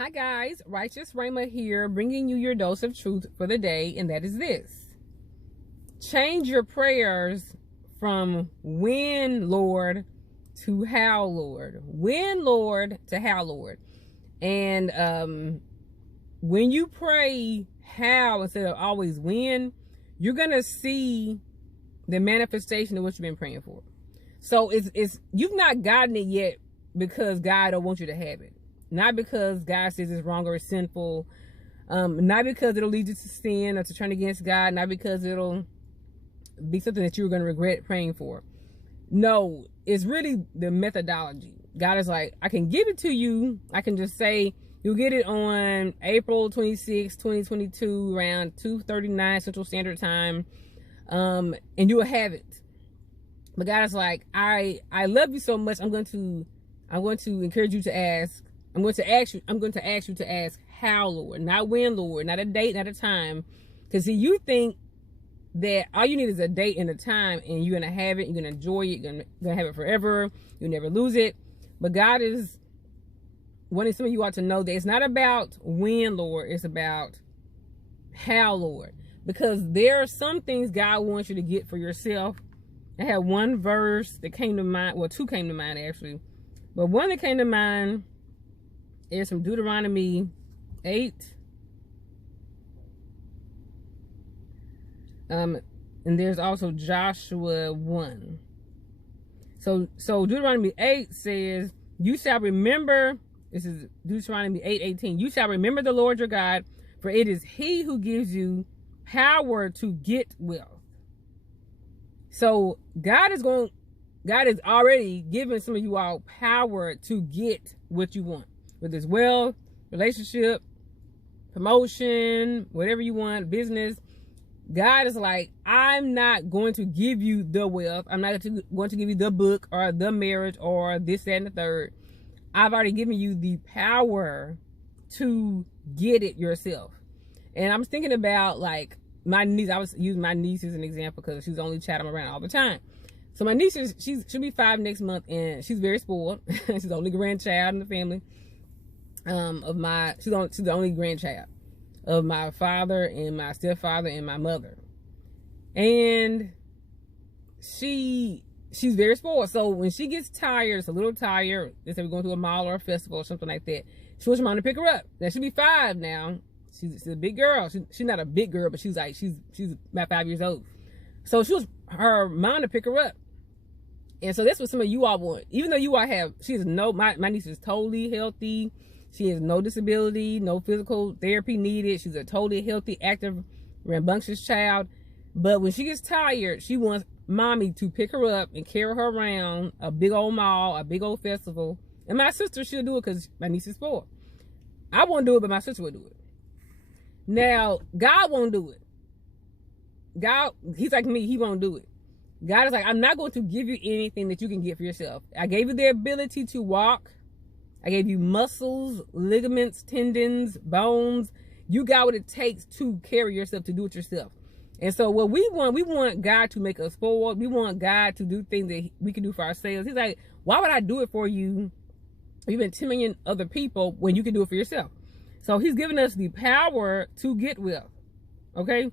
Hi guys, Righteous Rhema here, bringing you your dose of truth for the day, and that is this. Change your prayers from when, Lord, to how, Lord. When, Lord, to how, Lord. And when you pray how instead of always when, you're going to see the manifestation of what you've been praying for. So it's you've not gotten it yet because God don't want you to have it. Not because God says it's wrong or it's sinful. Not because it'll lead you to sin or to turn against God. Not because it'll be something that you're going to regret praying for. No, it's really the methodology. God is like, I can give it to you. I can just say, you'll get it on April 26, 2022, around 2:39 Central Standard Time. And you will have it. But God is like, I love you so much. I'm going to encourage you to ask. I'm going to ask you to ask how, Lord, not when, Lord, not a date, not a time. Because see, you think that all you need is a date and a time, and you're going to have it, you're going to enjoy it, you're going to have it forever, you'll never lose it. But God is wanting some of you all to know that it's not about when, Lord, it's about how, Lord. Because there are some things God wants you to get for yourself. I had one verse that came to mind, well, two came to mind actually. But one that came to mind is from Deuteronomy 8. And there's also Joshua 1. So Deuteronomy 8 says, you shall remember, this is Deuteronomy 8:18, you shall remember the Lord your God, for it is he who gives you power to get wealth. So God is already giving some of you all power to get what you want. Whether it's wealth, relationship, promotion, whatever you want, business. God is like, I'm not going to give you the wealth. I'm not going to give you the book or the marriage or this, that, and the third. I've already given you the power to get it yourself. And I'm thinking about like my niece. I was using my niece as an example because she's the only child I'm around all the time. So my niece, she'll be 5 next month, and she's very spoiled. She's the only grandchild in the family. She's the only grandchild of my father and my stepfather and my mother. And she's very spoiled. So when she gets tired, it's a little tired, let's say we're going to a mall or a festival or something like that, she wants your mom to pick her up. Now she'll be 5 now. She's a big girl. She's not a big girl, but she's about 5 years old. So she wants her mom to pick her up. And so that's what some of you all want. Even though you all have, my niece is totally healthy. She has no disability, no physical therapy needed. She's a totally healthy, active, rambunctious child. But when she gets tired, she wants mommy to pick her up and carry her around a big old mall, a big old festival. And my sister, she'll do it because my niece is spoiled. I won't do it, but my sister will do it. Now, God won't do it. God, he's like me, he won't do it. God is like, I'm not going to give you anything that you can get for yourself. I gave you the ability to walk. I gave you muscles, ligaments, tendons, bones. You got what it takes to carry yourself, to do it yourself. And so what we want God to make us forward. We want God to do things that we can do for ourselves. He's like, why would I do it for you, even 10 million other people, when you can do it for yourself? So he's giving us the power to get wealth. Okay?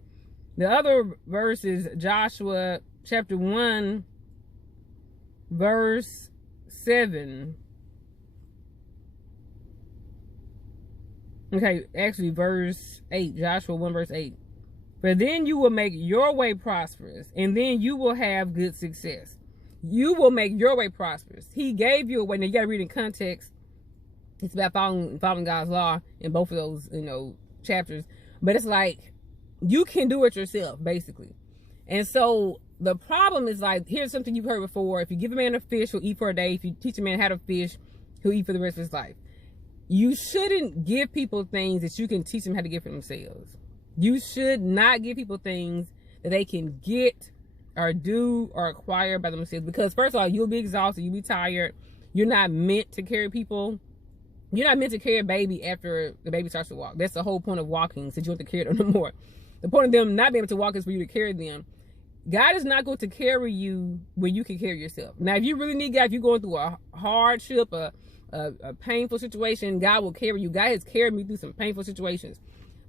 The other verse is Joshua chapter 1, verse 7. Okay, actually verse 8, Joshua 1 verse 8. For then you will make your way prosperous, and then you will have good success. You will make your way prosperous. He gave you a way. Now you got to read in context. It's about following God's law in both of those, chapters. But it's like, you can do it yourself, basically. And so the problem is like, here's something you've heard before. If you give a man a fish, he'll eat for a day. If you teach a man how to fish, he'll eat for the rest of his life. You shouldn't give people things that you can teach them how to get for themselves. You should not give people things that they can get or do or acquire by themselves. Because first of all, you'll be exhausted. You'll be tired. You're not meant to carry people. You're not meant to carry a baby after the baby starts to walk. That's the whole point of walking, since you don't have to carry them no more. The point of them not being able to walk is for you to carry them. God is not going to carry you when you can carry yourself. Now, if you really need God, if you're going through a hardship, a a painful situation, God will carry you. God has carried me through some painful situations.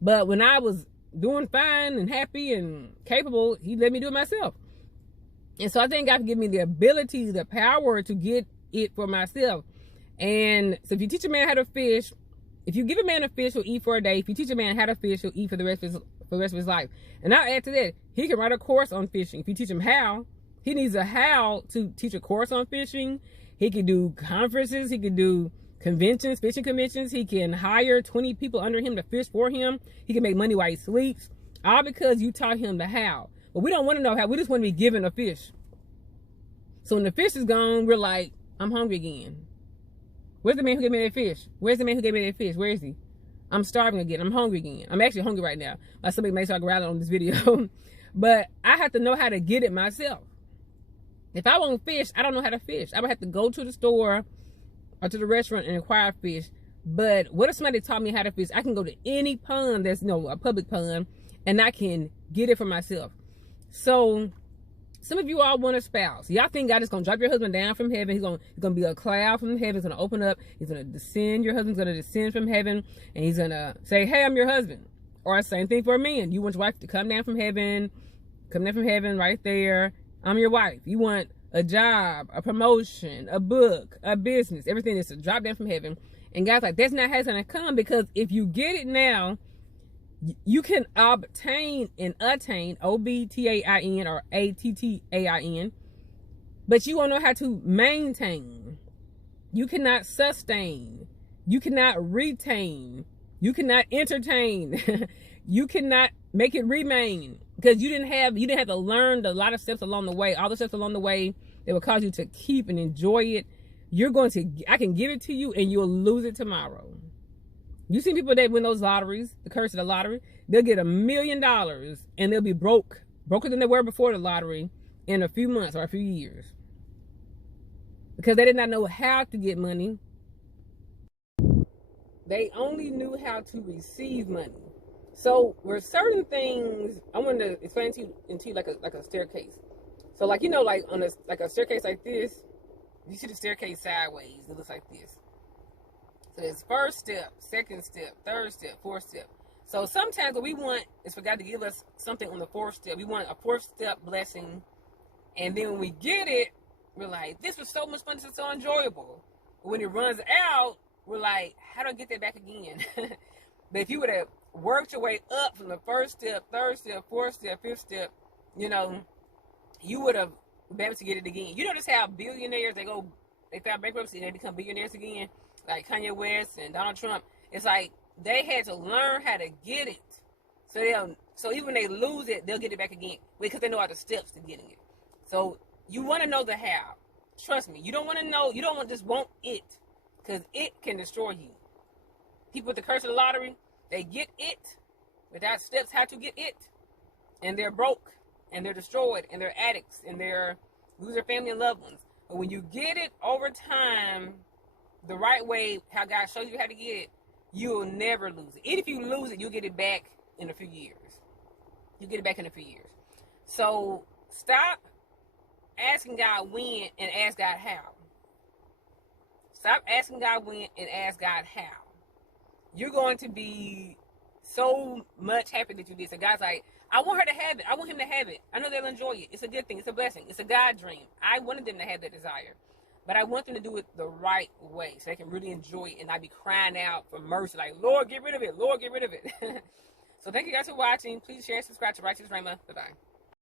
But when I was doing fine and happy and capable, he let me do it myself. And so I think God give me the ability, the power to get it for myself. And so if you teach a man how to fish, if you give a man a fish, he'll eat for a day. If you teach a man how to fish, he'll eat for the rest of his life. And I'll add to that, he can write a course on fishing. If you teach him how, he needs a how to teach a course on fishing. He can do conferences. He can do conventions, fishing conventions. He can hire 20 people under him to fish for him. He can make money while he sleeps. All because you taught him the how. But we don't want to know how. We just want to be given a fish. So when the fish is gone, we're like, I'm hungry again. Where's the man who gave me that fish? Where's the man who gave me that fish? Where is he? I'm starving again. I'm hungry again. I'm actually hungry right now. My stomach may start growling on this video. But I have to know how to get it myself. If I want fish, I don't know how to fish. I would have to go to the store or to the restaurant and acquire fish. But what if somebody taught me how to fish? I can go to any pond that's a public pond, and I can get it for myself. So some of you all want a spouse. Y'all think God is going to drop your husband down from heaven. He's going to be a cloud from heaven. He's going to open up. He's going to descend. Your husband's going to descend from heaven. And he's going to say, hey, I'm your husband. Or same thing for men. You want your wife to come down from heaven right there. I'm your wife. You want a job, a promotion, a book, a business, everything is to drop down from heaven. And God's like, that's not how it's going to come, because if you get it now, you can obtain and attain, O-B-T-A-I-N or A-T-T-A-I-N, but you won't know how to maintain. You cannot sustain. You cannot retain. You cannot entertain. You cannot make it remain, because you didn't have to learn a lot of steps along the way. All the steps along the way that will cause you to keep and enjoy it. I can give it to you and you'll lose it tomorrow. You see people that win those lotteries, the curse of the lottery, they'll get $1 million and they'll be broker than they were before the lottery in a few months or a few years, because they did not know how to get money. They only knew how to receive money. So where certain things, I want to explain to you like a staircase. So like, like on a staircase like this, you see the staircase sideways, it looks like this. So there's first step, second step, third step, fourth step. So sometimes what we want is for God to give us something on the fourth step. We want a fourth step blessing. And then when we get it, we're like, this was so much fun, this is so enjoyable. But when it runs out, we're like, how do I get that back again? But if you would have worked your way up from the first step, third step, fourth step, fifth step, you would have been able to get it again. You notice how billionaires, they file bankruptcy and they become billionaires again, like Kanye West and Donald Trump. It's like they had to learn how to get it. So even when they lose it, they'll get it back again, because they know all the steps to getting it. So you want to know the how. Trust me, you don't want to just want it, because it can destroy you. People with the curse of the lottery, they get it without steps how to get it, and they're broke, and they're destroyed, and they're addicts, and they're lose their family and loved ones. But when you get it over time, the right way, how God shows you how to get it, you'll never lose it. And if you lose it, you'll get it back in a few years. You get it back in a few years. So stop asking God when and ask God how. Stop asking God when and ask God how. You're going to be so much happy that you did. So God's like, I want her to have it. I want him to have it. I know they'll enjoy it. It's a good thing. It's a blessing. It's a God dream. I wanted them to have that desire. But I want them to do it the right way, so they can really enjoy it and not be crying out for mercy, like, Lord, get rid of it. Lord, get rid of it. So thank you guys for watching. Please share and subscribe to Righteous Rhema. Bye-bye.